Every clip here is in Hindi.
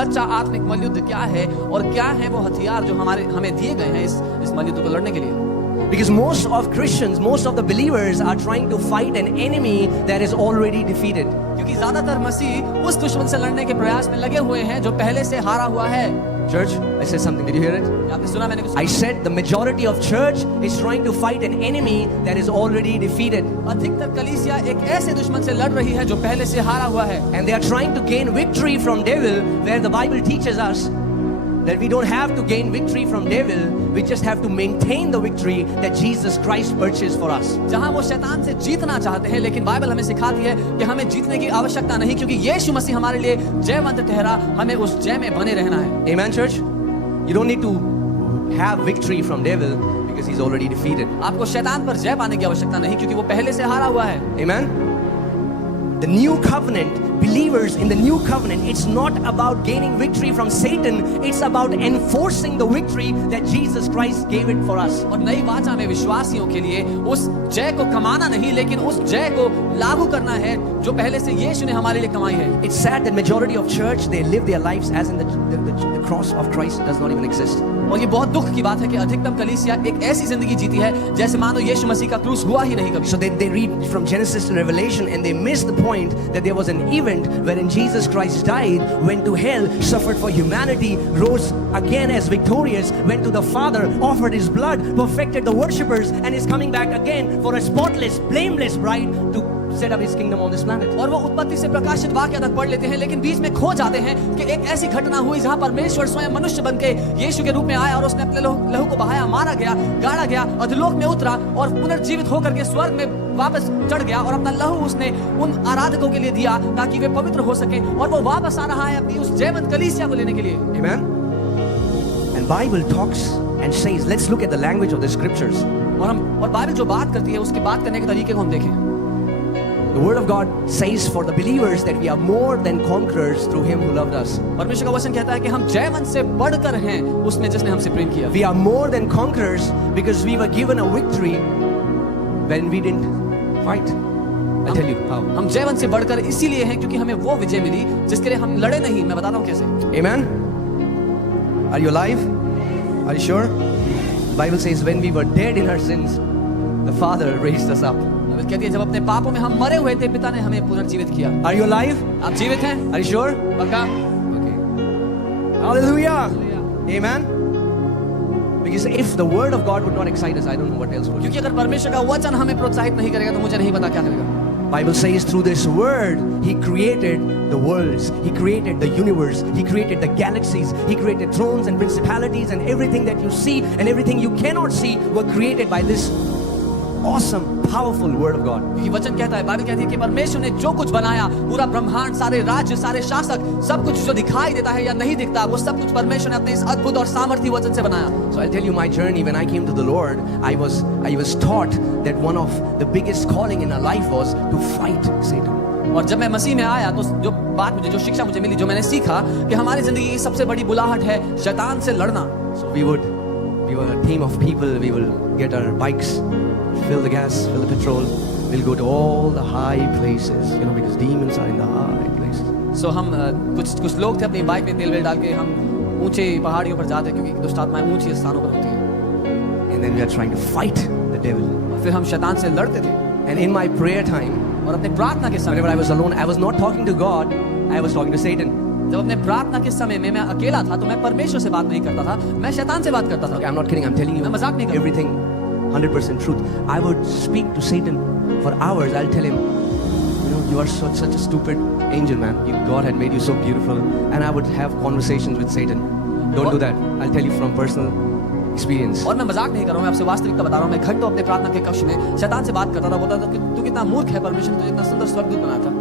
सच्चा आत्मिक मल्लयुद्ध क्या है और क्या है वो हथियार जो हमें दिए गए हैं इस मल्लयुद्ध को लड़ने के लिए। Because most of Christians, most of the believers are trying to fight an enemy that is already defeated. क्योंकि ज्यादातर मसीह उस दुश्मन से लड़ने के प्रयास में लगे हुए हैं जो पहले से हारा हुआ है। Church, I said something. Did you hear it? आपने सुना? मैंने कुछ I said the majority of church is trying to fight an enemy that is already defeated. अधिकतर कलीसिया एक ऐसे दुश्मन से लड़ रही है जो पहले से हारा हुआ है। And they are trying to gain victory from devil, where the Bible teaches us that we don't have to gain victory from devil, we just have to maintain the victory that Jesus Christ purchased for us. जहां वो शैतान से जीतना चाहते हैं, लेकिन बाइबल हमें सिखाती है कि हमें जीतने की आवश्यकता नहीं, क्योंकि यीशु मसीह हमारे लिए जयवंत ठहरा, हमें उस जय में बने रहना है। Amen, church? You don't need to have victory from devil because he's already defeated. आपको शैतान पर जय पाने की आवश्यकता नहीं, क्योंकि वो पहले से हारा हुआ है। Amen? The new covenant, believers in the new covenant, it's not about gaining victory from Satan, it's about enforcing the victory that Jesus Christ gave it for us. और नई वाचा में विश्वासियों के लिए उस जय को कमाना नहीं, लेकिन उस जय को लागू करना है जो पहले से यीशु ने हमारे लिए कमाई है। It's sad that majority of church, they live their lives as in the cross of Christ does not even exist. और ये बहुत दुख की बात है कि अधिकतम कलीसिया एक ऐसी जिंदगी जीती है जैसे मानो यीशु मसीह का क्रूस हुआ ही नहीं कभी। So they read from Genesis to Revelation and they miss the point that there was an event wherein Jesus Christ died, went to hell, suffered for humanity, rose again as victorious, went to the Father, offered his blood, perfected the worshippers, and is coming back again for a spotless, blameless bride to set up his kingdom on this planet. और वो उत्पत्ति से प्रकाशित वाक्य तक पढ़ लेते हैं, लेकिन बीच में खो जाते हैं कि एक ऐसी घटना हुई जहां परमेश्वर स्वयं मनुष्य बनके यीशु के रूप में आया और उसने अपने लहू को बहाया, मारा गया, गाड़ा गया, अधोलोक में उतरा और पुनर्जीवित होकर के स्वर्ग में वापस चढ़ गया और अपना लहू उसने उन आराधकों के लिए दिया ताकि वे पवित्र हो सके, और वो वापस आ रहा है अपनी उस जयवंत कलीसिया को लेने के लिए। Amen? And Bible talks and says, let's look at the language of the scriptures. और बाइबल जो बात करती है उसकी बात करने के तरीके को हम देखें। The word of God says for the believers that we are more than conquerors through him who loved us. परमेश्वर का वचन कहता है कि हम जयवंत से बढ़कर हैं उसमें जिसने हमसे प्रेम किया। We are more than conquerors because we were given a victory when we didn't fight. I'll tell you how. हम जयवंत से बढ़कर इसीलिए हैं क्योंकि हमें वो विजय मिली जिसके लिए हम लड़े नहीं। मैं बताता हूँ कैसे। Amen? Are you alive? Are you sure? The Bible says when we were dead in our sins, the Father raised us up. Bible कहती है जब अपने पापों में हम मरे हुए थे, पिता ने हमें पुनर्जीवित किया। Are you alive? आप जीवित हैं? Are you sure? पक्का? Okay. Hallelujah. Amen. Because if the word of God would not excite us, I don't know what else would. क्योंकि अगर परमेश्वर का वचन हमें प्रोत्साहित नहीं करेगा तो मुझे नहीं पता क्या करेगा। Bible says through this word, He created the worlds, He created the universe, He created the galaxies, He created thrones and principalities, and everything that you see and everything you cannot see were created by this awesome, powerful word of God. क्योंकि वचन कहता है, बाइबल कहती है कि परमेश्वर ने जो कुछ बनाया, पूरा ब्रह्मांड, सारे राज्य, सारे शासक, सब कुछ जो दिखाई देता है या नहीं दिखता, वो सब कुछ परमेश्वर ने अपने इस अद्भुत और सामर्थी वचन से बनाया। So I'll tell you my journey. When I came to the Lord, I was taught that one of the biggest calling in our life was to fight Satan. और जब मैं मसीह में आया तो जो शिक्षा मुझे मिली, जो मैंने सीखा कि हमारी जिंदगी की सबसे बड़ी बुलाहट है शैतान से लड़ना। So we were a team of people. We will get our bikes, fill the gas, fill the petrol. We'll go to all the high places, because demons are in the high places. So हम कुछ लोग थे अपनी बाइक में तेल वेल डाल के हम ऊंचे पहाड़ियों पर जाते क्योंकि दुष्ट आत्माएं ऊंचे स्थानों पर होती हैं। And then we are trying to fight the devil. और फिर हम शैतान से लड़ते थे। And in my prayer time, और अपने प्रार्थना के समय, whenever I was alone, I was not talking to God. I was talking to Satan. जब अपने प्रार्थना के समय में मैं अकेला था तो मैं परमेश्वर से बात नहीं करता था, मैं शैतान से बात करता था। Okay, I'm not kidding. I'm telling you मैं मजाक नहीं कर रहा। everything 100% truth. I would speak to Satan for hours. I'll tell him, you are such a stupid angel, man. God had made you so beautiful. And I would have conversations with Satan. Don't do that. I'll tell you from personal experience. और मैं मजाक नहीं कर रहा हूँ, मैं आपसे वास्तविकता बता रहा हूँ। मैं घंटों अपने प्रार्थना के कक्ष में शैतान से बात करता था, बोलता था कि तू कितना मूर्ख है, परमेश्वर ने तुझे इतना सुंदर स्वर्गदूत बनाया था।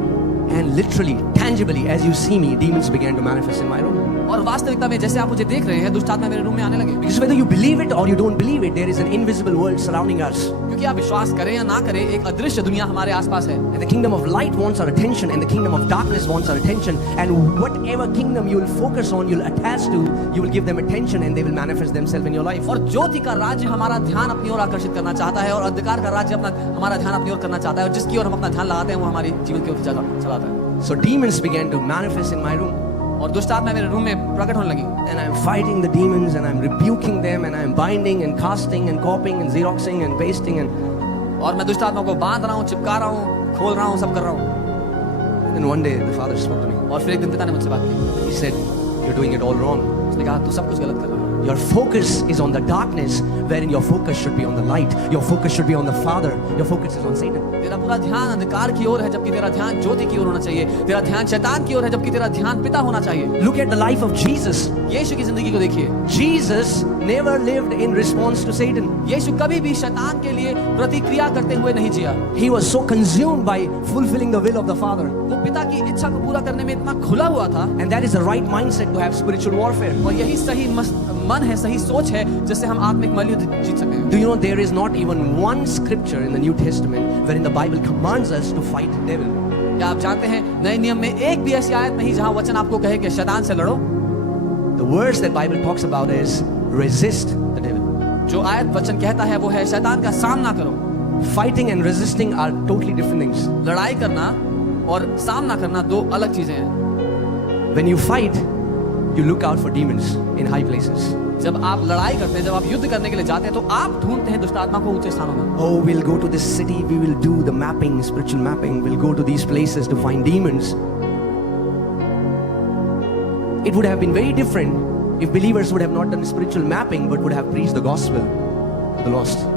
And literally, tangibly, as you see me, demons began to manifest in my room. और वास्तविकता में जैसे आप मुझे देख रहे हैं, दुष्ट आत्माएं मेरे रूम में आने लगे। Because whether you believe it or you don't believe it, there is an invisible world surrounding us. क्योंकि आप विश्वास करें या ना करें, एक अदृश्य दुनिया हमारे आसपास है। And the kingdom of light wants our attention, and the kingdom of darkness wants our attention. And whatever kingdom you will focus on, you'll attach to, you will give them attention, and they will manifest themselves in your life. और ज्योति का राज्य हमारा ध्यान अपनी ओर आकर्षित करना चाहता है, और अंधकार का राज्य हमारा ध्यान अपनी ओर करना चाहता है, और जिसकी ओर हम अपना ध्यान लगाते हैं वो हमारी जीवन की ओर चलाता है। So demons began to manifest in my room. और दुष्ट आत्मा मेरे रूम में प्रकट होने लगी And I'm fighting the demons and I'm rebuking them and I'm binding and casting and copying and xeroxing and pasting and और मैं दुष्ट आत्मा को बांध रहा हूँ, चिपका रहा हूँ, खोल रहा हूँ, सब कर रहा हूँ। then one day the Father spoke to me. और फिर एक दिन पिता ने मुझसे बात की। He said, you're doing it all wrong. उसने कहा तू सब कुछ गलत कर रहा है। Your focus is on the darkness, wherein your focus should be on the light. Your focus should be on the Father. Your focus is on Satan. तेरा पूरा ध्यान अंधकार की ओर है जबकि तेरा ध्यान ज्योति की ओर होना चाहिए। तेरा ध्यान शैतान की ओर है जबकि तेरा ध्यान पिता होना चाहिए। Look at the life of Jesus. यीशु की जिंदगी को देखिए। Jesus never lived in response to Satan. यीशु कभी भी शैतान के लिए प्रतिक्रिया करते हुए नहीं जिया। He was so consumed by fulfilling the will of the Father. वो पिता की इच्छा को पूरा करने में इतना खुला हुआ था। And that is the right mindset to have spiritual warfare. और यही सही मन है, सही सोच है जिससे हम आत्मिक मल्लयुद्ध जीत सकते हैं। Do you know there is not even one scripture in the New Testament wherein the Bible commands us to fight the devil? क्या आप जानते हैं नए नियम में एक भी ऐसी आयत नहीं जहां वचन आपको कहे कि शैतान से लड़ो। The words that Bible talks about is resist the devil. जो आयत वचन कहता है वो है शैतान का सामना करो। Fighting and resisting are totally different things. लड़ाई करना और सामना करना दो अलग चीजें हैं। When you fight, you look out for demons in high places. जब आप लड़ाई करते हैं, जब आप युद्ध करने के लिए जाते हैं तो आप ढूंढते हैं दुष्ट आत्मा को ऊंचे स्थानों में। Oh, we'll go to this city, we will do the mapping, spiritual mapping. We'll go to these places to find demons. It would have been very different if believers would have not done spiritual mapping but would have preached the gospel to the lost.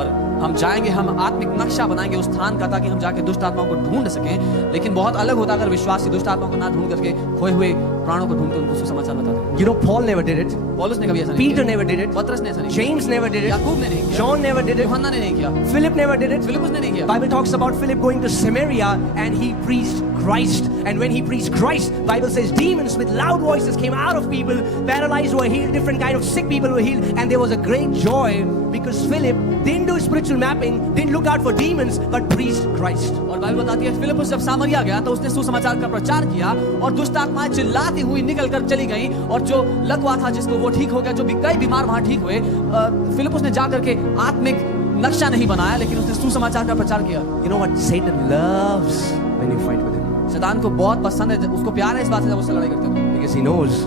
और हम जाएंगे, हम आत्मिक नक्शा बनाएंगे उस स्थान का ताकि हम जाके दुष्ट आत्माओं को ढूंढ सकें। लेकिन बहुत अलग होता अगर विश्वासी दुष्ट आत्माओं को ना ढूंढ करके खोए हुए प्राणों को ढूंढ के उनको सुसमाचार बताते। You know, Paul never did it. पौलुस ने कभी ऐसा नहीं Peter किया। never did it. पतरस ने ऐसा नहीं किया। James never did it. याकूब ने नहीं किया। John never did it. यूहन्ना ने नहीं किया। Philip never did it. Philip ने नहीं किया। Bible talks about Philip going to Samaria and he preached Christ. And when he preached Christ, Bible says demons with loud voices came out of people, paralyzed were healed, different kind of sick people were healed, and there was a great joy because Philip didn't do spiritual mapping, didn't look out for demons, but preached Christ. और बाइबल बताती है फिलिपुस जब सामरिया गया तो उसने सुसमाचार का प्रचार किया और दुष्ट आत्माएं चिल्लाती हुई निकल कर चली गई और जो लकवा था जिसको वो ठीक हो गया, जो भी कई बीमार वहां ठीक हुए। फिलिपुस ने जाकर के आत्मिक नक्शा नहीं बनाया लेकिन उसने सुसमाचार का प्रचार किया। You know what Satan loves when you fight with him? शैतान को बहुत पसंद है, उसको प्यार है इस बात से जब उससे लड़ाई करते हो। Because he knows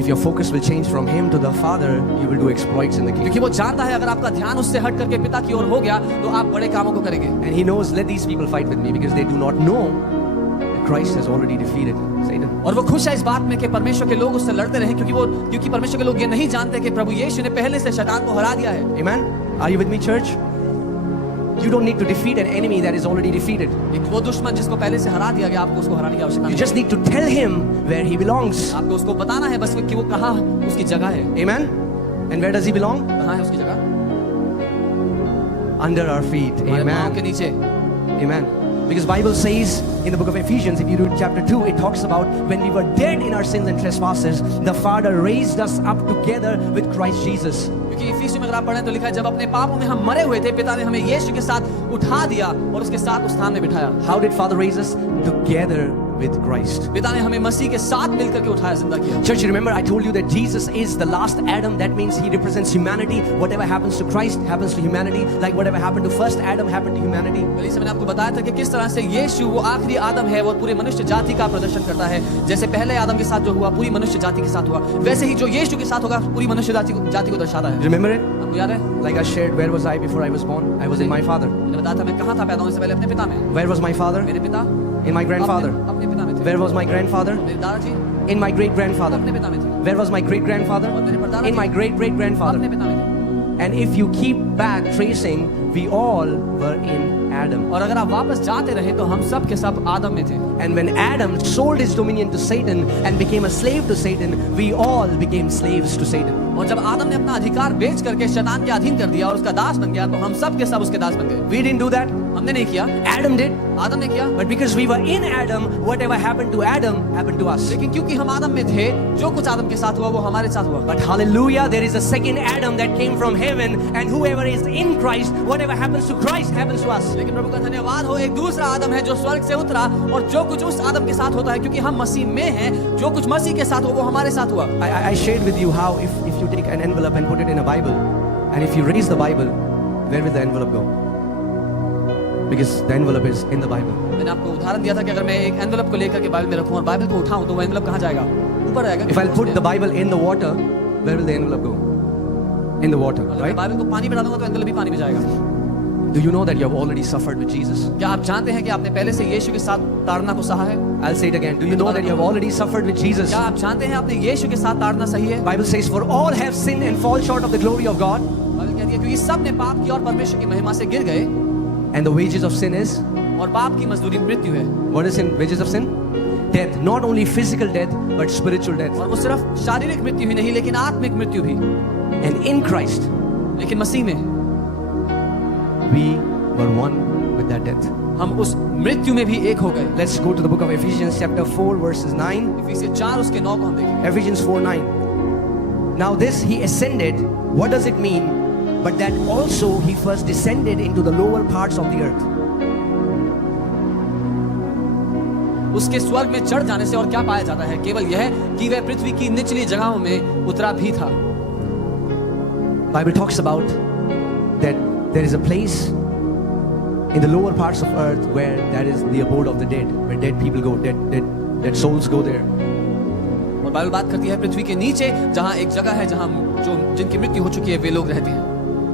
if your focus will change from him to the Father, you will do exploits in the kingdom. क्योंकि वो जानता है अगर आपका ध्यान उससे हट करके पिता की ओर हो गया तो आप बड़े कामों को करेंगे। And he knows, let these people fight with me because they do not know that Christ has already defeated Satan. और वो खुश है इस बात में कि परमेश्वर के लोग उससे लड़ते रहे क्योंकि परमेश्वर के लोग ये नहीं जानते कि प्रभु यीशु ने पहले से शैतान को हरा दिया है। Amen? Are you with me, church? You don't need to defeat an enemy that is already defeated. एक वो दुश्मन जिसको पहले से हरा दिया गया, आपको उसको हराने की आवश्यकता You नहीं। just need to tell him where he belongs. आपको उसको बताना है बस कि वो कहाँ उसकी जगह है। Amen? And where does he belong? कहाँ है उसकी जगह? Under our feet. हमारे पाँव के Amen. नीचे। Amen. Because Bible says in the book of Ephesians, if you read chapter 2, it talks about when we were dead in our sins and trespasses, the Father raised us up together with Christ Jesus. क्योंकि इफिसियों में अगर आप पढ़ें तो लिखा है जब अपने पापों में हम मरे हुए थे पिता ने हमें यीशु के साथ उठा दिया और उसके साथ उस स्थान में बिठाया। How did Father raise us? Together with Christ. पिता ने हमें मसीह के साथ मिलकर के उठाया, जिंदा किया। Church, remember I told you that Jesus is the last Adam. That means he represents humanity. Whatever happens to Christ happens to humanity. Like whatever happened to first Adam happened to humanity. पहले से मैंने आपको बताया था कि किस तरह से यीशु वो आखिरी आदम है वो पूरे मनुष्य जाति का प्रदर्शन करता है। जैसे पहले आदम के साथ जो हुआ पूरी मनुष्य जाति के साथ हुआ, वैसे ही जो यीशु के साथ होगा पूरी मनुष्य जाति को दर्शाता है। Remember it? आपको याद है? Like I shared, where was I before I was born? I was in my father. मैंने बताया था मैं कहाँ था पैदा होने से पहले अपने पिता में। Where was my father? मेरे पिता In my grandfather. अपने पिता में थे। Where was my grandfather? मेरे दादाजी In my great grandfather. अपने पिता में थे। Where was my great grandfather? और मेरे परदादा In my great great अपने grandfather. पिता में थे। And if you keep back tracing, we all were in Adam. और अगर आप वापस जाते रहे तो हम सब के सब आदम में थे। And when Adam sold his dominion to Satan and became a slave to Satan, we all became slaves to Satan. और जब आदम ने अपना अधिकार बेच करके शैतान के अधीन कर दिया और उसका दास बन गया तो हम सब के सब उसके दास बन गए। We didn't do that. हमने नहीं किया, Adam did. आदम ने किया। But because we were in Adam, whatever happened to Adam happened to us. लेकिन क्योंकि हम आदम में थे, जो कुछ आदम के साथ हुआ वो हमारे साथ हुआ। But hallelujah, there is a second Adam that came from heaven, and whoever is in Christ, whatever happens to Christ happens to us. लेकिन प्रभु का धन्यवाद हो, एक दूसरा आदम है जो स्वर्ग से उतरा और जो कुछ उस आदम के साथ होता है क्योंकि हम मसीह में हैं, जो कुछ मसीह के साथ हो वो हमारे साथ हुआ। I shared with you how if you take an envelope and put it in a Bible, and if you raise the Bible, where will the envelope go? Because the envelope is in the Bible. मैंने आपको उदाहरण दिया था कि अगर मैं एक एनवेलप को लेकर के बाइबल में रखूं और बाइबल को उठाऊं तो वो एनवेलप कहाँ जाएगा? ऊपर जाएगा। If I'll put the Bible in the water, where will the envelope go? In the water, अगर मैं right? बाइबल को पानी में डालूंगा तो एनवेलप भी पानी में जाएगा। Do you know that you have already suffered with Jesus? क्या आप जानते हैं कि आपने पहले से यीशु के साथ ताड़ना को सहा है? I'll say it again. Do you know that you have already suffered with Jesus? क्या आप जानते हैं आपने यीशु के साथ ताड़ना सही है? Bible says, for all have sinned and fall short of the glory of God. Bible कहती है क्योंकि सब ने पाप किया और परमेश्वर की महिमा से गिर गए And the wages of sin is? और पाप की मजदूरी मृत्यु है। What is sin? Wages of sin? Death. Not only physical death, but spiritual death. और वो सिर्फ शारीरिक मृत्यु ही नहीं लेकिन आत्मिक मृत्यु भी। And in Christ, लेकिन मसीह में we were one with that death. हम उस मृत्यु में भी एक हो गए। Let's go to the book of Ephesians chapter 4 verses 9. Ephesians 4 उसके 9 को हम देखेंगे। Ephesians 4:9. Now this he ascended, what does it mean? But that also he first descended into the lower parts of the earth. उसके स्वर्ग में चढ़ जाने से और क्या पाया जाता है? केवल यह कि वह पृथ्वी की निचली जगहों में उतरा भी था। Bible talks about that there is a place in the lower parts of earth where that is the abode of the dead, where dead people go, dead souls go there. और बाइबल बात करती है पृथ्वी के नीचे जहां एक जगह है जहां जो जिनकी मृत्यु हो चुकी है वे लोग रहते हैं।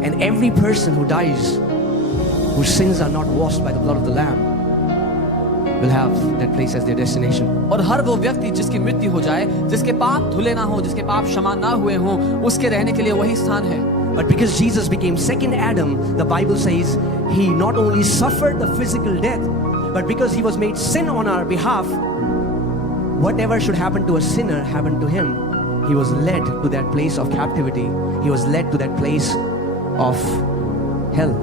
And every person who dies, whose sins are not washed by the blood of the Lamb, will have that place as their destination. और हर वो व्यक्ति जिसकी मृत्यु हो जाए, जिसके पाप धुले ना हो, जिसके पाप क्षमा ना हुए हों, उसके रहने के लिए वही स्थान है। But because Jesus became second Adam, the Bible says he not only suffered the physical death, but because he was made sin on our behalf, whatever should happen to a sinner happened to him. He was led to that place of captivity. He was led to that place of hell.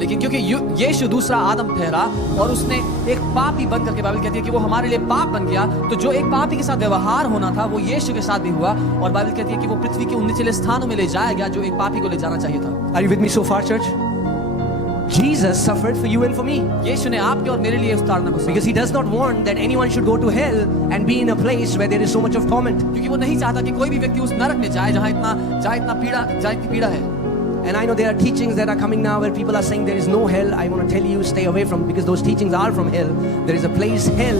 लेकिन क्योंकि यीशु दूसरा आदम ठहरा और उसने एक पापी बन करके बाइबल कहती है कि वो हमारे लिए पाप बन गया, तो जो एक पापी के साथ व्यवहार होना था वो यीशु के साथ भी हुआ और बाइबल कहती है कि वो पृथ्वी के उन निचले स्थानों में ले जाया गया जो एक पापी को ले जाना चाहिए था। Are you with me so far, church? Jesus suffered for you and for me. यीशु ने आपके और मेरे लिए उस ताड़ना को सहा। Because he does not want that anyone should go to hell and be in a place where there is so much of torment. क्योंकि वो नहीं चाहता कि कोई भी व्यक्ति उस नरक में जाए जहाँ इतनी पीड़ा है। And I know there are teachings that are coming now where people are saying there is no hell. I want to tell you, stay away from, because those teachings are from hell. There is a place, hell.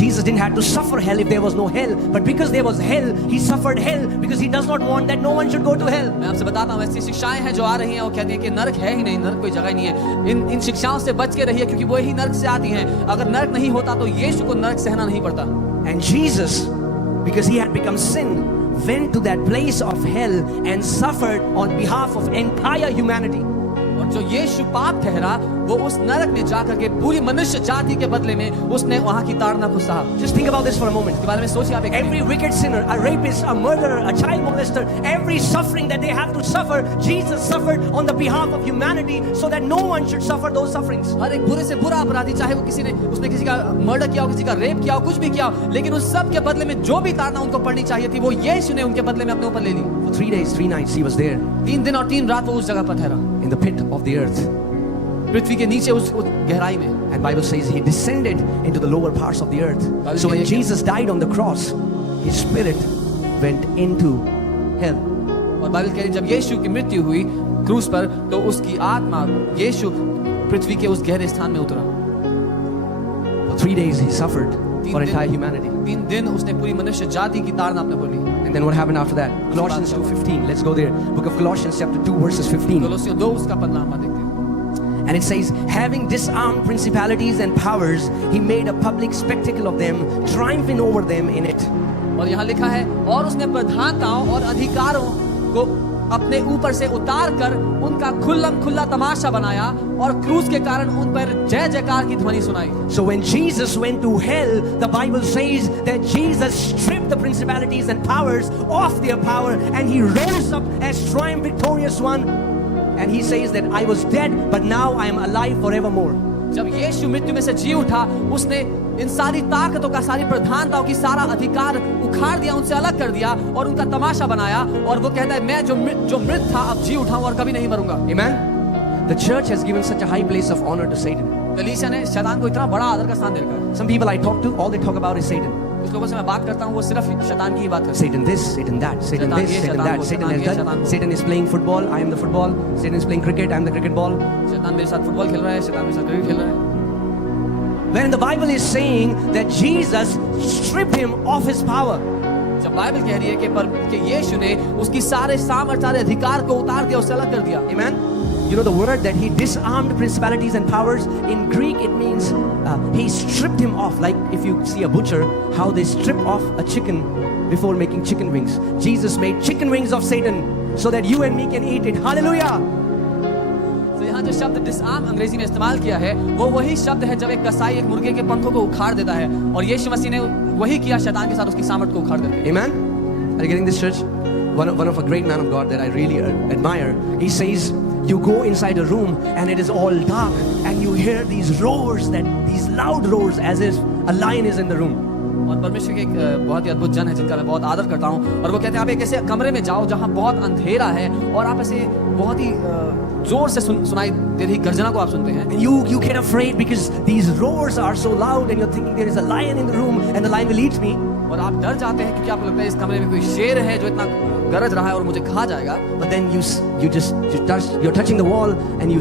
Jesus didn't have to suffer hell if there was no hell, but because there was hell, he suffered hell because he does not want that no one should go to hell. मैं आपसे बताता हूँ ऐसी शिक्षाएं हैं जो आ रही हैं, वो कहती हैं कि नरक है ही नहीं, नरक कोई जगह ही नहीं है। इन शिक्षाओं से बच के रहिए क्योंकि वो ही नरक से आती हैं। अगर नरक नहीं होता तो यीशु को नरक सहना नहीं पड़ता। And Jesus, because he had become sin, went to that place of hell and suffered on behalf of entire humanity. और जो यीशु पाप ठहरा वो उस नरक में जाकर के पूरी मनुष्य जाति के बदले में उसने वहां की ताड़ना को सहा। Just think about this for a moment. इसके बारे में सोचिए आप। Every wicked sinner, a rapist, a murderer, a child molester, every suffering that they have to suffer, Jesus suffered on the behalf of humanity so that no one should suffer those sufferings. हर एक बुरे से बुरा अपराधी, चाहे वो उसने किसी का मर्डर किया हो, किसी का रेप किया हो, कुछ भी किया हो, लेकिन उस सब के बदले में जो भी ताड़ना उनको पड़नी चाहिए थी वो यीशु ने उनके बदले में अपने ऊपर ले ली। For 3 days, 3 nights he was there 3 दिन और 3 रात वो उस जगह पर ठहरा, in the pit of the earth. पृथ्वी के नीचे उस गहराई में। And Bible says he descended into the lower parts of the earth. So when Jesus died on the cross, his spirit went into hell. और बाइबल कह रही जब यीशु की मृत्यु हुई क्रूस पर तो उसकी आत्मा यीशु पृथ्वी के उस गहरे स्थान में उतरा। For 3 days he suffered for entire humanity. 3 दिन उसने पूरी मनुष्य जाति की ताड़ना अपने पर ली। And then what happened after that? Colossians 2:15. Let's go there. Book of Colossians chapter 2 verses 15. कोलोसियों 2 उसका 15 हम देखते हैं। And it says, having disarmed principalities and powers, he made a public spectacle of them, triumphing over them in it. और यहाँ लिखा है और उसने प्रधानताओं और अधिकारों को अपने ऊपर से उतार कर उनका खुल्ला तमाशा बनाया और क्रूस के कारण उन पर जय जयकार की ध्वनि सुनाई। So when Jesus went to hell, the Bible says that Jesus stripped the principalities and powers of their power and he rose up as triumph victorious one. And he says that I was dead, but now I am alive forevermore. जब यीशु मृत्यु में से जी उठा, उसने इन सारी ताकतों का, सारी प्रधानताओं की सारा अधिकार उखाड़ दिया, उनसे अलग कर दिया और उनका तमाशा बनाया। और वो कहता है मैं जो मृत था अब जी उठाऊं और कभी नहीं मरूंगा। Amen. The church has given such a high place of honor to Satan. कलीसिया ने शैतान को इतना बड़ा आदर का स्थान दे रखा है। Some people I talk to, all they talk about is Satan. कुछ लोगों से मैं बात करता हूँ वो सिर्फ शैतान की ही बात करते हैं। Satan this, Satan that, Satan this, Satan that, Satan has done. Satan is playing football, I am the football. Satan is playing cricket, I am the cricket ball. शैतान मेरे साथ फुटबॉल खेल रहा है, शैतान मेरे साथ क्रिकेट खेल रहा है। When the Bible is saying that Jesus stripped him of his power. जब बाइबल कह रही है कि यीशु ने उसकी सारे सामर्थ, सारे अधिकार को उतार दिया, उससे अलग कर दिया. Amen. You know the word that he disarmed principalities and powers, in Greek it means he stripped him off. Like if you see a butcher, how they strip off a chicken before making chicken wings. Jesus made chicken wings of Satan so that you and me can eat it. Hallelujah. तो यहाँ जो शब्द डिसआर्म अंग्रेजी में इस्तेमाल किया है, वो वही शब्द है जब एक कसाई एक मुर्गे के पंखों को उखाड़ देता है, और यीशु मसीह ने वही किया शैतान के साथ उसकी सामर्थ को उखाड़ देते. Amen. Are you getting this, church? One of a great man of God that I really admire. He says, you go inside a room and it is all dark, and you hear these roars, these loud roars, as if a lion is in the room. और परमेश्वर के एक बहुत ही अद्भुत जन है जिनका मैं बहुत आदर करता हूँ, और वो कहते हैं आप एक ऐसे कमरे में जाओ जहाँ बहुत अंधेरा है, और आप ऐसे बहुत ही जोर से सुनाई दे रही गर्जना को आप सुनते हैं. And you get afraid because these roars are so loud, and you're thinking there is a lion in the room and the lion will eat me. और आप डर जाते हैं क्योंकि आपको लगता है इस कमरे में कोई शेर है जो इतना गरज रहा है और मुझे खा जाएगा. But then you're touching the wall, and you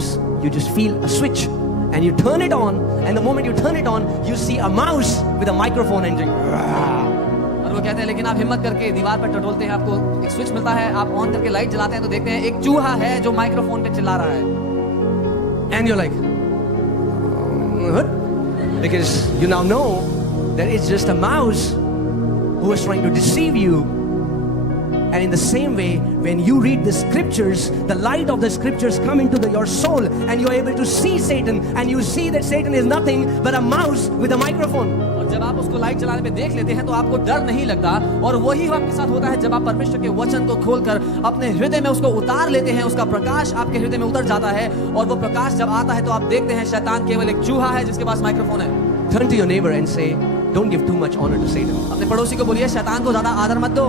just feel a switch, and you turn it on, and the moment you turn it on, you see a mouse with a microphone and और वो कहते हैं लेकिन आप हिम्मत करके दीवार पर टटोलते हैं, आपको एक स्विच मिलता है, आप ऑन करके लाइट जलाते हैं तो देखते हैं एक चूहा है जो माइक्रोफोन पे चिल्ला रहा है. and you're like, what? Because you now know that it's just a mouse who is trying to deceive you. And in the same way, when you read the scriptures, the light of the scriptures come into your soul, and you're able to see Satan, and you see that Satan is nothing but a mouse with a microphone. और जब आप उसको लाइट जलाने पे देख लेते हैं तो आपको डर नहीं लगता, और वही आपके साथ होता है जब आप परमेश्वर के वचन को खोलकर अपने हृदय में उसको उतार लेते हैं, उसका प्रकाश आपके हृदय में उतर जाता है, और वो प्रकाश जब आता है तो आप देखते हैं शैतान केवल एक चूहा है जिसके पास माइक्रोफोन है. Turn to your neighbor and say, don't give too much honor to Satan. अपने पड़ोसी को बोलिए शैतान को ज्यादा आदर मत दो.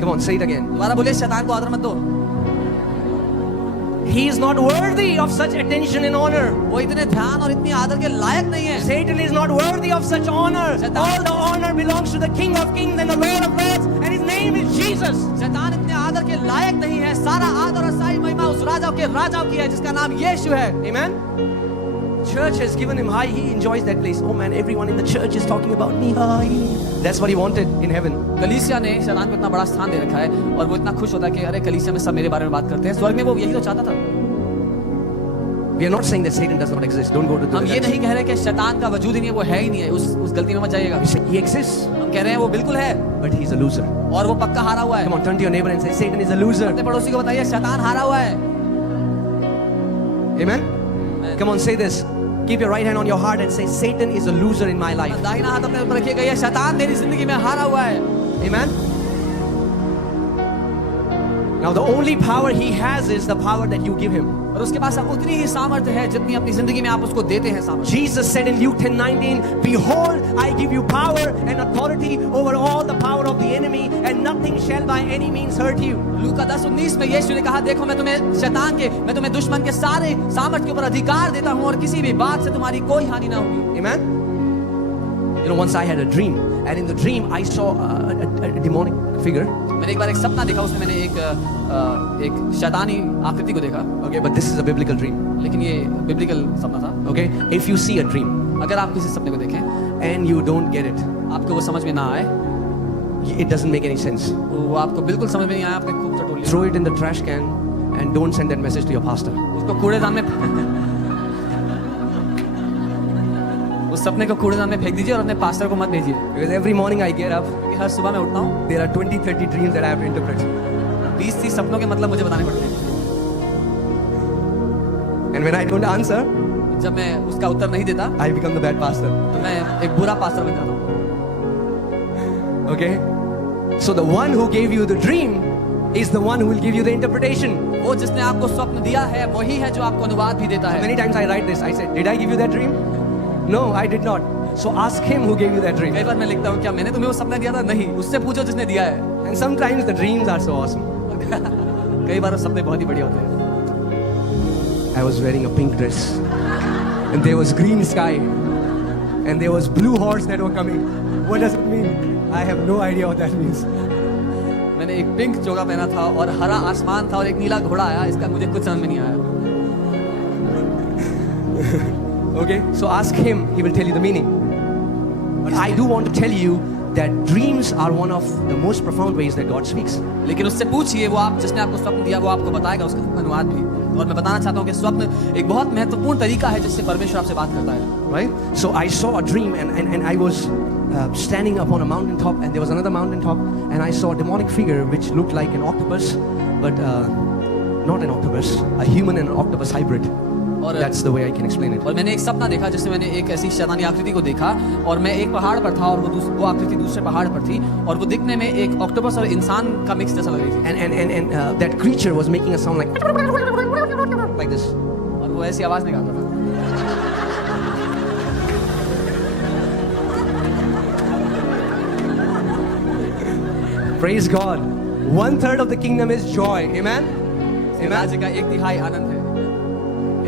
Come on, say it again. दोबारा बोलिए शैतान को आदर मत दो. He is not worthy of such attention and honor. वो इतने ध्यान और इतनी आदर के लायक नहीं है. Satan is not worthy of such honor. All the honor belongs to the King of Kings and the Lord of Lords, and his name is Jesus. शैतान इतने आदर के लायक नहीं है. सारा आदर और सारी महिमा उस राजा के राजा की है जिसका नाम यीशु है. Amen. Church has given him high. He enjoys that place. Oh man, everyone in the church is talking about me. That's what he wanted in heaven. कलीसिया ने शैतान को इतना बड़ा स्थान दे रखा है, और वो इतना खुश होता है कि अरे कलीसिया में सब मेरे बारे में बात करते हैं. स्वर्ग में वो यही तो चाहता था. We are not saying that Satan does not exist. Don't go to हम ये नहीं कह रहे कि शैतान का वजूद ही नहीं है, वो है ही नहीं है. उस गलती में मत जाइएगा. He exists. हम कह रहे हैं वो बिल्कुल है, But he's a loser. और वो पक्का हारा हुआ है. Come on, turn to your neighbor and say, Satan is a loser. अपने पड़ोसी को बताइए शैतान हारा हुआ है. Amen. Come on, say this. Keep your right hand on your heart and say, Satan is a loser in my life. दाहिना हाथ अपने ऊपर रखिएगा, ये शैतान मेरी जिंदगी में हारा हुआ है. Amen. Now the only power he has is the power that you give him. और उसके पास उतनी ही सामर्थ्य है जितनी अपनी जिंदगी में आप उसको देते हैं सामर्थ्य. Jesus said in Luke 10:19, behold, I give you power and authority over all the power of the enemy, and nothing shall by any means hurt you. लूका 10:19 में यीशु ने कहा, देखो मैं तुम्हें दुश्मन के सारे सामर्थ्य के ऊपर अधिकार देता हूँ, और किसी भी बात से तुम्हारी कोई हानि ना होगी. Amen. You know, once I had a dream, and in the dream I saw a demonic figure. मैंने एक बार एक सपना देखा, उसमें मैंने एक शैतानी आकृति को देखा. Okay, but this is a biblical dream. लेकिन ये बिब्लिकल सपना था. Okay, if you see a dream, अगर आप किसी सपने को देखें and you don't get it, आपको वो समझ में ना आए, it doesn't make any sense. वो आपको बिल्कुल समझ में नहीं आया, आपने खूब टटोल लिया. Throw it in the trash can and don't send that message to your pastor. उसको कूड़ेदान में उस सपने को कूड़ेदान में फेंक दीजिए और अपने पास्टर को मत भेजिए. Because every morning I get up, क्योंकि हर सुबह मैं उठता हूँ, there are 20-30 dreams that I have to interpret. 20-30 सपनों के मतलब मुझे बताने पड़ते हैं. And when I don't answer, जब मैं उसका उत्तर नहीं देता I become the bad pastor. तो मैं एक बुरा पास्टर बन जाता हूँ. Okay? So the one who gave you the dream is the one who will give you the interpretation. वो जिसने आपको स्वप्न दिया है वही है जो आपको अनुवाद भी देता है. Many times I write this. I said, did I give you that dream? No, I did not. So ask him who gave you that dream. कई बार मैं लिखता हूँ, क्या मैंने तुम्हें वो सपना दिया था? नहीं, उससे पूछो जिसने दिया है. And sometimes the dreams are so awesome. कई बार वो सपने बहुत ही बढ़िया होते हैं. I was wearing a pink dress, and there was green sky, and there was blue horse that were coming. What does it mean? I have no idea what that means. मैंने एक पिंक चोगा पहना था और हरा आसमान था और एक नीला घोड़ा आया. इसका मुझे कुछ समझ में नहीं आया. Okay, so ask him, he will tell you the meaning. But I do want to tell you that dreams are one of the most profound ways that God speaks. लेकिन उससे पूछिए, वो आप जिसने आपको स्वप्न दिया वो आपको बताएगा उसका अनुवाद भी। और मैं बताना चाहता हूँ कि स्वप्न एक बहुत महत्वपूर्ण तरीका है जिससे परमेश्वर आपसे बात करता है। Right? So I saw a dream and I was standing up on a mountain top, and there was another mountain top, and I saw a demonic figure which looked like an octopus, but not an octopus, a human and an octopus hybrid. और That's the way I can explain it. और मैंने एक सपना देखा जिसमें मैंने एक ऐसी शैतानी आकृति को देखा, और मैं एक पहाड़ पर था और वो आकृति दूसरे पहाड़ पर थी, और वो दिखने में एक ऑक्टोपस और इंसान का मिक्स जैसा लग रही थी। And that creature was making a sound like this. और वो ऐसी आवाज निकालता था। Praise God. 1/3 of the kingdom is joy. Amen. Amen. राज्य का 1/3 आनंद है।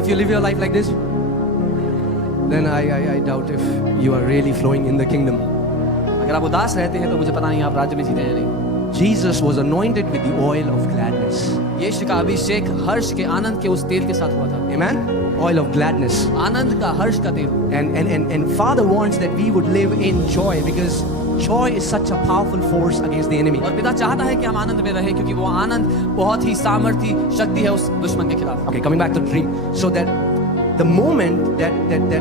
If you live your life like this, then I doubt if you are really flowing in the kingdom. अगर आप उदास रहते हैं तो मुझे पता नहीं आप राज्य में जीते हैं या नहीं। Jesus was anointed with the oil of gladness. यीशु का अभिषेक हर्ष के आनंद के उस तेल के साथ हुआ था। Amen. Oil of gladness. आनंद का, हर्ष का तेल। And Father wants that we would live in joy, because joy is such a powerful force against the enemy. और पिता चाहता है कि हम आनंद में रहें क्योंकि वो आनंद बहुत ही सामर्थी शक्ति है उस दुश्मन के खिलाफ। Okay, coming back to the dream. So that the moment that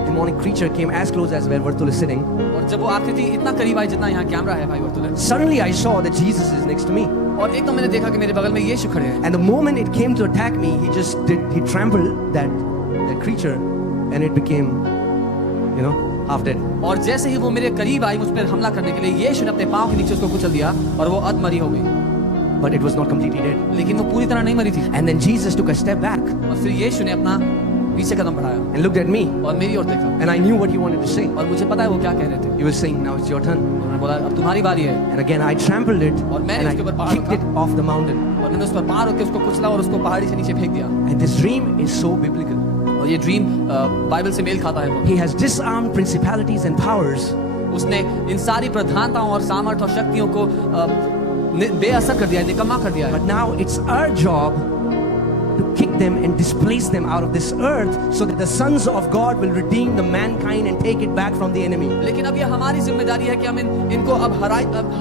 demonic creature came as close as where Vartul is sitting, और जब वो आकृति इतना करीब आई जितना यहाँ कैमरा है भाई वर्तुल है, suddenly I saw that Jesus is next to me. और एक तो मैंने देखा कि मेरे बगल में यीशु खड़े हैं। And the moment it came to attack me, he trampled that creature, and it became, half dead. और जैसे ही वो मेरे करीब आई मुझ पर हमला करने के लिए, यीशु ने अपने पांव के नीचे उसको कुचल दिया और वो अधमरी हो गई। But it was not completely dead. लेकिन वो पूरी तरह नहीं मरी थी। And then Jesus took a step back और फिर यीशु ने अपना पीछे कदम बढ़ाया and looked at me, और मेरी ओर देखा, and I knew what he wanted to say. और मुझे पता है वो क्या कह रहे थे। He was saying, "Now it's your turn." और मैंने बोला अब तुम्हारी बारी है। And again I trampled it, और मैंने and उसके ऊपर I पहाड़ kicked it off the mountain. और मैंने उस पर पार होकर उसको कुचला और उसको पहाड़ी से नीचे फेंक दिया। And this dream is so biblical. और ये ड्रीम बाइबल से मेल खाता है वो। He has disarmed principalities and powers. उसने इन सारी प्रधानताओं और सामर्थ और शक्तियों को बेअसर कर दिया है, निकम्मा कर दिया है। But now it's our job to kick them and displace them out of this earth, so that the sons of God will redeem the mankind and take it back from the enemy. लेकिन अब ये हमारी जिम्मेदारी है कि हम इनको अब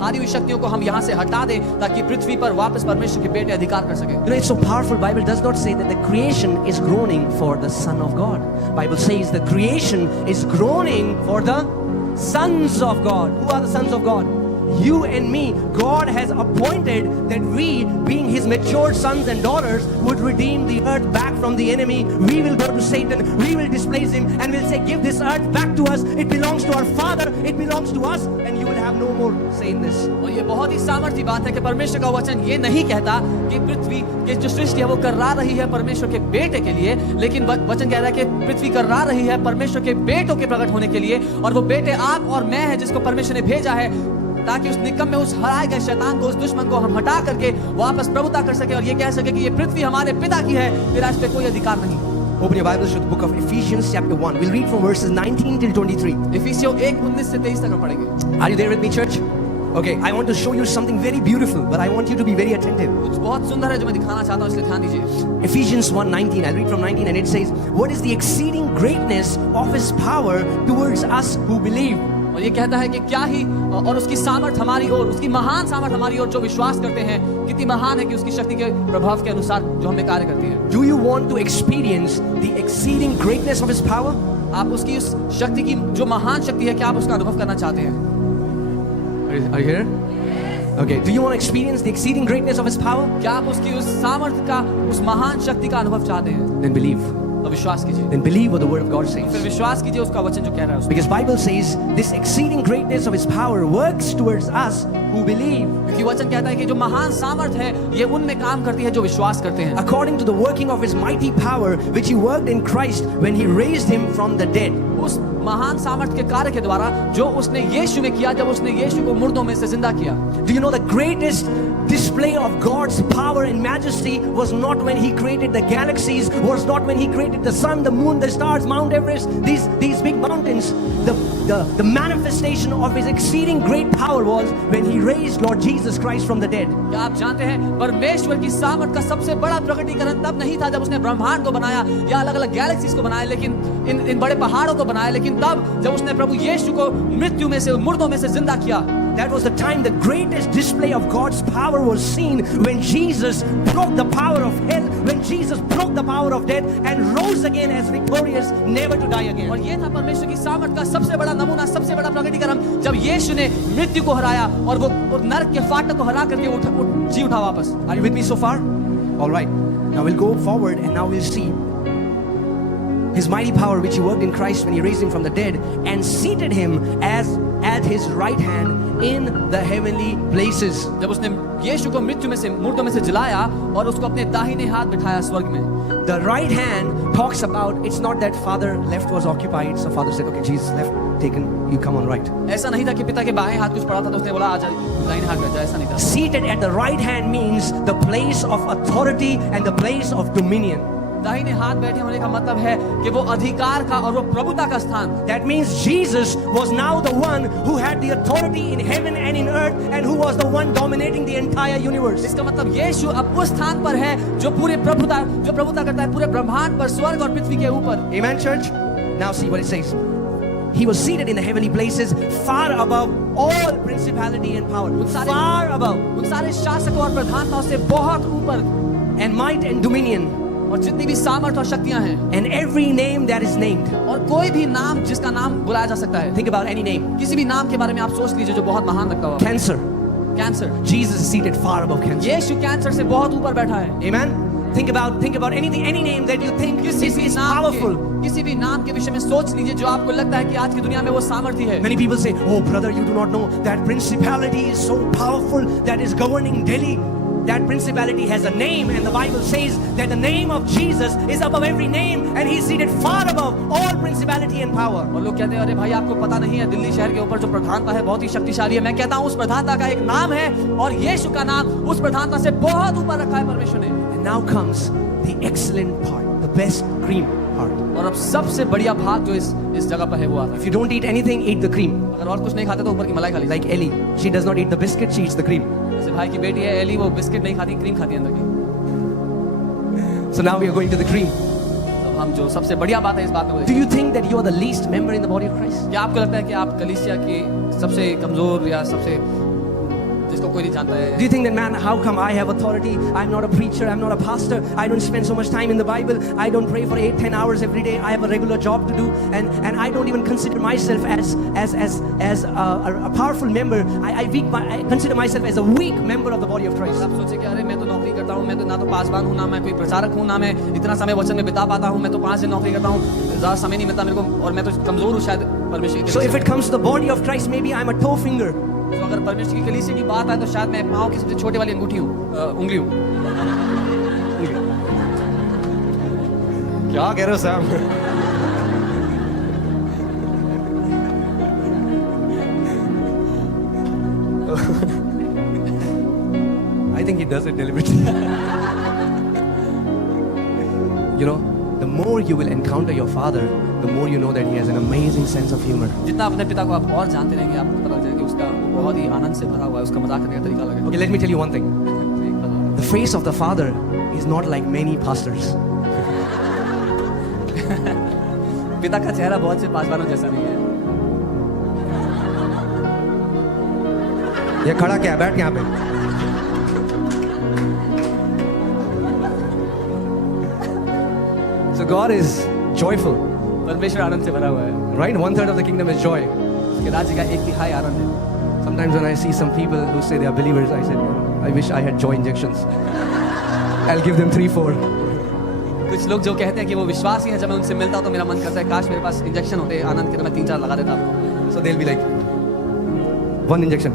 हारी हुई शक्तियों को हम यहाँ से हटा दें ताकि पृथ्वी पर वापस परमेश्वर के बेटे अधिकार कर सके। It's so powerful. Bible does not say that the creation is groaning for the Son of God. Bible says the creation is groaning for the sons of God. Who are the sons of God? You and me. God has appointed that we, being His mature sons and daughters, would redeem the earth back from the enemy. We will go to Satan, we will displace him, and we'll say, give this earth back to us. It belongs to our Father, it belongs to us, and you will have no more say in this. और ये बहुत ही सामर्थी बात है कि परमेश्वर का वचन ये नहीं कहता कि पृथ्वी की जो सृष्टि है वो कर्रा रही है परमेश्वर के बेटे के लिए, लेकिन वचन कह रहा है कि पृथ्वी कर्रा रही है परमेश्वर के बेटों के प्रकट होने के लिए, और वो बेटे आप और मैं है जिसको परमेश्वर ने भेजा है ताकि उस निकम में उस हराए गए शैतान को, उस दुश्मन को हम हटा करके वापस प्रभुता कर सके और ये कह सके कि ये पृथ्वी हमारे पिता की है, फिर आज पे कोई अधिकार नहीं। Open your Bibles to the book of Ephesians chapter 1. We'll read from verses 19 till 23. इफिसियों 1:19 से 23 तक हम पढ़ेंगे। Are you there with me, church? Okay, I want to show you something very beautiful, but I want you to be very attentive. कुछ बहुत सुंदर है जो मैं दिखाना चाहता हूँ, इसलिए ध्यान दीजिए। Ephesians 1:19. I'll read from 19, and it says, "What is the exceeding greatness of His power towards us who believe?" और ये कहता है कि क्या ही और उसकी सामर्थ हमारी ओर, उसकी महान सामर्थ हमारी ओर जो विश्वास करते हैं, कितनी महान है कि उसकी शक्ति के प्रभाव के अनुसार जो हमें कार्य करती है। Do you want to experience the exceeding greatness of His power? आप उसकी उस शक्ति की जो महान शक्ति है, क्या आप उसका अनुभव करना चाहते हैं? Are you here? Okay. Do you want to experience the exceeding greatness of His power? क्या आप उसकी उस सामर्थ का, उस महान शक्ति का अनुभव चाहते हैं? Then believe. तो विश्वास कीजिए। Then believe what the Word of God फिर says. विश्वास कीजिए उसका वचन जो कह रहा है उसमें। Because Bible says this exceeding greatness of His power works towards us who believe. क्योंकि वचन कहता है कि जो महान सामर्थ है ये उनमें काम करती है जो विश्वास करते हैं। According to the working of His mighty power, which He worked in Christ when He raised Him from the dead. उस महान सामर्थ के कार्य के द्वारा जो उसने यीशु में किया जब उसने यीशु को मुर्दों में से जिंदा किया। Do you know the greatest display of God's power and majesty was not when He created the galaxies, was not when He created the sun, the moon, the stars, Mount Everest, these big mountains. The the manifestation of his exceeding great power was when he raised Lord Jesus Christ from the dead. क्या आप जानते हैं परमेश्वर की सामर्थ का सबसे बड़ा प्रकटीकरण तब नहीं था जब उसने ब्रह्मांड को बनाया या अलग अलग गैलेक्सीज को बनाया, लेकिन इन बड़े पहाड़ों को बनाया, लेकिन तब जब उसने प्रभु यीशु को मृत्यु में से, मुर्दों में से जिंदा किया. That was the time the greatest display of God's power was seen, when Jesus broke the power of hell, when Jesus broke the power of death and rose again as victorious, never to die again. और ये था परमेश्वर की सामर्थ का सबसे बड़ा नमूना, सबसे बड़ा प्रकटीकरण, जब यीशु ने मृत्यु को हराया और वो नरक के फाटक को हरा करके जी उठा वापस. Are you with me so far? All right. Now we'll go forward and now we'll see his mighty power which he worked in Christ when he raised him from the dead and seated him as at his right hand in the heavenly places. जब उसने यीशु को मृत्यु में से, मुर्दों में से जिलाया और उसको अपने दाहिने हाथ बिठाया स्वर्ग में. The right hand talks about, it's not that father left was occupied, so father said, okay, Jesus left, taken, you come on right. ऐसा नहीं था कि पिता के बाएं हाथ कुछ पड़ा था तो उसने बोला आजा दाहिने हाथ बैठ जा, ऐसा नहीं था. Seated at the right hand means the place of authority and the place of dominion. दाहिने हाथ बैठे होने का मतलब है कि वो अधिकार का और वो प्रभुता का स्थान. That means Jesus was now the one who had the authority in heaven and in earth and who was the one dominating the entire universe. इसका मतलब यीशु अब उस स्थान पर है जो प्रभुता करता है पूरे ब्रह्मांड पर, स्वर्ग और पृथ्वी के ऊपर. Amen, church? Now see what it says. He was seated in the heavenly places, far above all principality and power. Far above. उन सारे शासकों और प्रधानताओं से बहुत ऊपर. And might and dominion. और जितनी भी सामर्थ और शक्तियां हैं. And every name that is named. और कोई भी नाम जिसका नाम बुलाया जा सकता है. Think about any name. किसी भी नाम के बारे में आप सोच लीजिए जो बहुत महान लगता हो. Cancer. Cancer. Jesus is seated far above cancer. यीशु कैंसर से बहुत ऊपर बैठा है. Amen. Think about anything, any name that you think is powerful. किसी भी नाम के विषय में सोच लीजिए जो आपको लगता है कि आज की दुनिया में वो सामर्थ्य है. Many people say, oh brother, you do not know that principality is so powerful that is governing Delhi. That principality has a name, and the Bible says that the name of Jesus is above every name, and He's seated far above all principality and power. और लोग कहते हैं अरे भाई आपको पता नहीं है दिल्ली शहर के ऊपर जो प्रधानता है बहुत ही शक्तिशाली है. मैं कहता हूँ उस प्रधानता का एक नाम है और यीशु का नाम उस प्रधानता से बहुत ऊपर रखा है परमेश्वर ने. And now comes the excellent part, the best cream part. और अब सबसे बढ़िया भाग जो इस जगह पर है वो आता है. If you don't eat anything, eat the cream. अगर और कुछ नहीं खाते तो ऊपर की मलाई खा लीजिए. Like Ellie, she does not eat the biscuit, she eats the cream. जैसे भाई की बेटी है एली, वो बिस्किट नहीं खाती, क्रीम खाती है अंदर की. So now we are going to the cream. तो हम जो सबसे बढ़िया बात है इस बात में वो Do you think that you are the least member in the body of Christ? क्या आपको लगता है कि आप कलीसिया की सबसे कमजोर या सबसे जिसको कोई नहीं जानता है? Do you think that, man, how come I have authority? I'm not a preacher, I'm not a pastor, I don't spend so much time in the Bible, I don't pray for 8-10 hours every day, I have a regular job to do, and I don't even consider myself as a powerful member. I consider myself as a weak member of the body of Christ. आप सोचे कि अरे मैं तो नौकरी करता हूँ, मैं तो ना तो पासवान हूँ, ना मैं कोई प्रचारक हूँ, ना मैं इतना समय वचन में बिता पाता हूँ, मैं तो 5 दिन नौकरी करता हूँ, ज़्यादा समय नहीं मिलता मेरे को, और मैं तो कमजोर हूँ शायद परमेश्वर के. So if it comes to the body of Christ, maybe I'm a toe finger. तो अगर परमेश्वर की कलीसिया की बात आए तो शायद मैं पाँव की सबसे छोटे वाली अंगूठी हूँ, उंगली हूँ. क्या कह रहे हो Sam? I think he does it deliberately. You know, the more you will encounter your father, the more you know that he has an amazing sense of humor. जितना अपने पिता को आप और जानते रहेंगे आपको पता चलेगा कि उसका बहुत ही आनंद से भरा हुआ है, उसका मजाक करने का तरीका अलग है. Okay, let me tell you one thing. The face of the father is not like many pastors. पिता का चेहरा बहुत से पासवानों जैसा नहीं है. ये खड़ा क्या है? बैठ के यहाँ पे. So God is joyful, परमेश्वर आनंद से भरा हुआ है. right? 1/3 of the kingdom is joy. उसके राज्य का 1/3 आनंद है. Sometimes when I see some people who say they are believers, I said, I wish I had joy injections. I'll give them 3-4. कुछ लोग जो कहते हैं कि वो विश्वासी हैं, जब मैं उनसे मिलता हूँ तो मेरा मन करता है काश मेरे पास इंजेक्शन होते आनंद के, तो मैं 3-4 लगा देता आपको. So they'll be like, 1 injection.